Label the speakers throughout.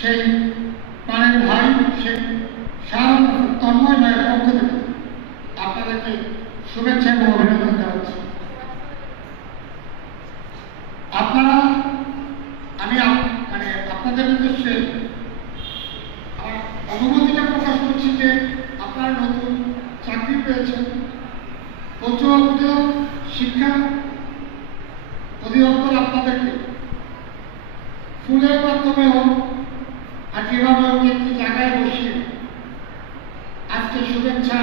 Speaker 1: সেই ভাই সেই সারা তন্ময় আপনাদেরকে শুভেচ্ছা এবং অভিনন্দন জানাচ্ছি। আপনারা আমি আপ- মানে আপনাদের উদ্দেশ্যে আমার অনুভূতিটা প্রকাশ করছি যে আপনারা নতুন চাকরি পেয়েছেন উপজেলা শিক্ষা অধিদপ্তর আপনাদেরকে ফুলের মাধ্যমে হোক আর যেভাবে হোক একটি জায়গায় বসিয়ে আজকে শুভেচ্ছা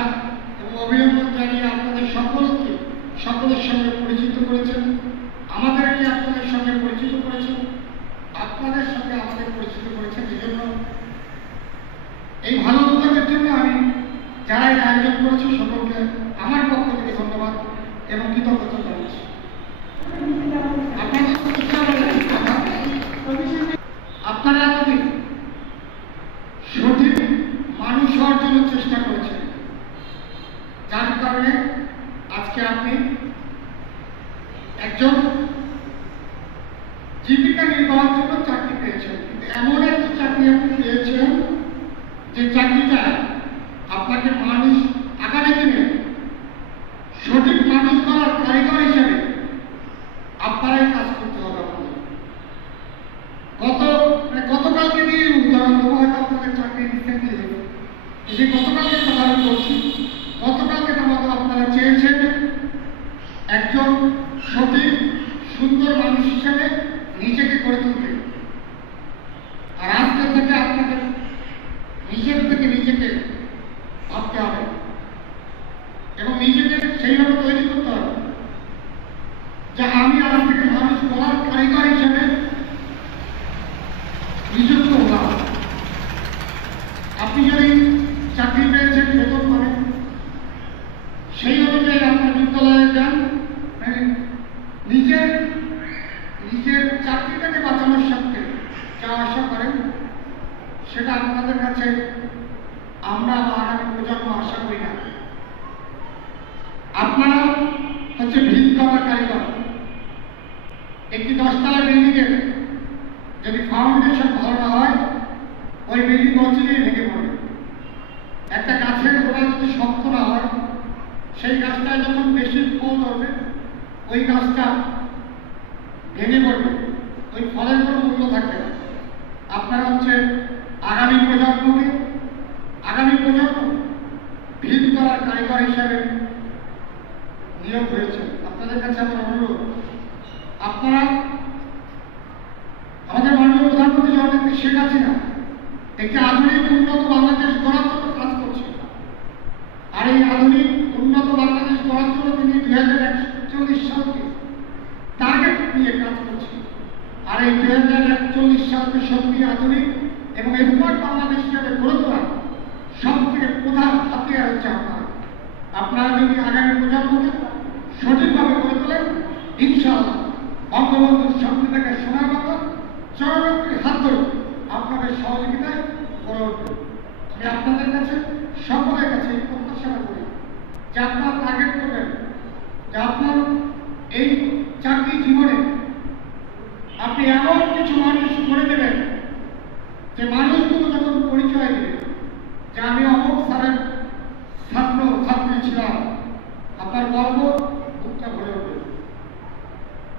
Speaker 1: এবং অভিনন্দন জানিয়ে আপনাদের সকলকে, সকলের সঙ্গে পরিচিত করেছেন, আমাদেরকে আপনাদের সঙ্গে পরিচিত করেছেন, আপনাদের সঙ্গে আমাদের পরিচিত করেছেন। জন্য এই ভালো উদ্যোগের জন্য আমি যারা এই আয়োজন করেছে সকলকে আমার পক্ষ থেকে ধন্যবাদ এবং কৃতজ্ঞতা জানাচ্ছি। আপনারা এতদিন সঠিক মানুষ হওয়ার জন্য চেষ্টা করেছেন। যার কারণে আজকে আপনি একজন জীবিকা নির্বাহের জন্য চাকরি পেয়েছেন। কিন্তু এমন একটি চাকরি আপনি পেয়েছেন যে চাকরিটা আপনাকে মানুষ আগামী দিনে সঠিক মানুষ করার কারিগর হিসেবে আপনারাই কাজ করতে হবে আপনাদের। গত মানে গতকালকে নিয়ে উদাহরণ দেবো, হয়তো আপনাদের চাকরি রিসেন্টলি যে গতকালকে কথা আমি বলছি, গতকালকে আমাদের আপনারা চেয়েছেন একজন সঠিক, সুন্দর মানুষ হিসেবে নিজেকে গড়ে তুলবেন আর আজকে থেকে আপনাকে নিজের থেকে নিজেকে ভাবতে হবে এবং নিজেকে সেইভাবে তৈরি করতে হবে যে আমি আজ থেকে মানুষ করার কারিগর হিসেবে নিযুক্ত হলাম আপনি যদি চাকরি পেয়েছেন বেতন পাবেন, সেই অনুযায়ী আপনার বিদ্যালয়ে যান মানে নিজের নিজের চাকরিটাকে বাঁচানোর স্বার্থে যা আশা করেন, সেটা আপনাদের কাছে আমরা বা আগামী প্রজন্ম আশা করি না। আপনারা হচ্ছে ভিত করা কারিগর। একটি দশতলা বিল্ডিংয়ের যদি ফাউন্ডেশন ভালো না হয়, ওই বিল্ডিং অচিরেই একটা গাছের গোড়া যদি শক্ত না হয়, সেই গাছটা যখন বেশি ফল ধরবে, ওই গাছটা ভেঙে পড়বে। ওই ফলের কোনো মূল্য থাকবে না। আপনারা হচ্ছে আগামী প্রজন্মকে, আগামী প্রজন্ম ভিত করার কারিগর হিসাবে নিয়োগ হয়েছে। আপনাদের কাছে আমার অনুরোধ, আপনারা আমাদের মাননীয় প্রধানমন্ত্রী জননেত্রী শেখ হাসিনা একটি আধুনিক উন্নত বাংলাদেশ গড়ার জন্য কাজ করছে আর এই আধুনিক উন্নত বাংলাদেশ গড়ার জন্য তিনি দুই হাজার একচল্লিশ সালকে টার্গেট নিয়ে কাজ করছে আর এই দুই হাজার সালকে সত্যি আধুনিক এবং স্মার্ট বাংলাদেশ হিসাবে গড়ে তোলা সব থেকে প্রধান হাতিয়ার হচ্ছে আপনারা। আপনারা যদি আগামী প্রজন্মকে সঠিকভাবে গড়ে তোলেন, ইনশাআল্লাহ বঙ্গবন্ধুর স্বপ্ন থেকে সোনার মতো চরণের হাত ধরে আপনাদের সহযোগিতায় গড়ে উঠবে। আমি আপনাদের কাছে, সকলের কাছে প্রত্যাশা করি যে আপনার টার্গেট করবেন, যে আপনার এই চাকরি জীবনে আপনি এমন কিছু মানুষ করে দেবেন যে মানুষগুলো যখন পরিচয় দেবে যে আমি অমুক স্যারের ছাত্র ছাত্রী ছিলাম আপনার গর্ব বুকটা ভরে উঠবে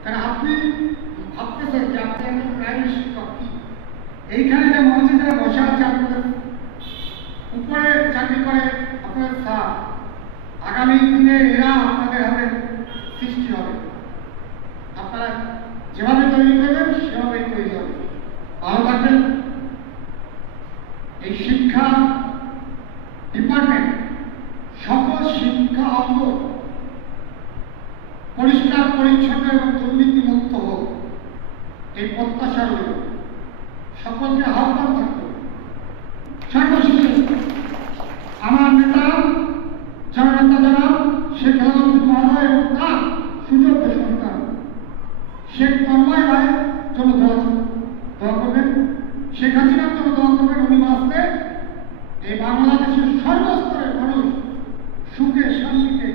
Speaker 1: কারণ আপনি ভাবতেছেন যে আপনি একজন প্রাইমারি শিক্ষক এইখানে যে যারা বসে আছে আপনাদের উপরে চাকরি করে আপনাদের স্যার, আগামী দিনে এরা আপনাদের হাতে সৃষ্টি হবে আপনারা যেভাবে তৈরি করবেন সেভাবেই তৈরি হবে ভালো থাকবেন এই শিক্ষা ডিপার্টমেন্ট সকল শিক্ষা অঙ্গ পরিচ্ছন্ন এবং দুর্নীতি মুক্ত হোক। এই প্রত্যাশা রইল। সকলকে আহ্বান থাকবে সর্বশেষে আমার নেতা জনাব শেখ আলমগীর মহোদয় এবং তার সুযোগ্য সন্তান, শেখ তন্ময় রায় জন্য দোয়া করবেন। শেখ হাসিনার জন্য দোয়া করবেন। উনি বাঁচতে। এই বাংলাদেশের সর্বস্তরের মানুষ সুখে শান্তিতে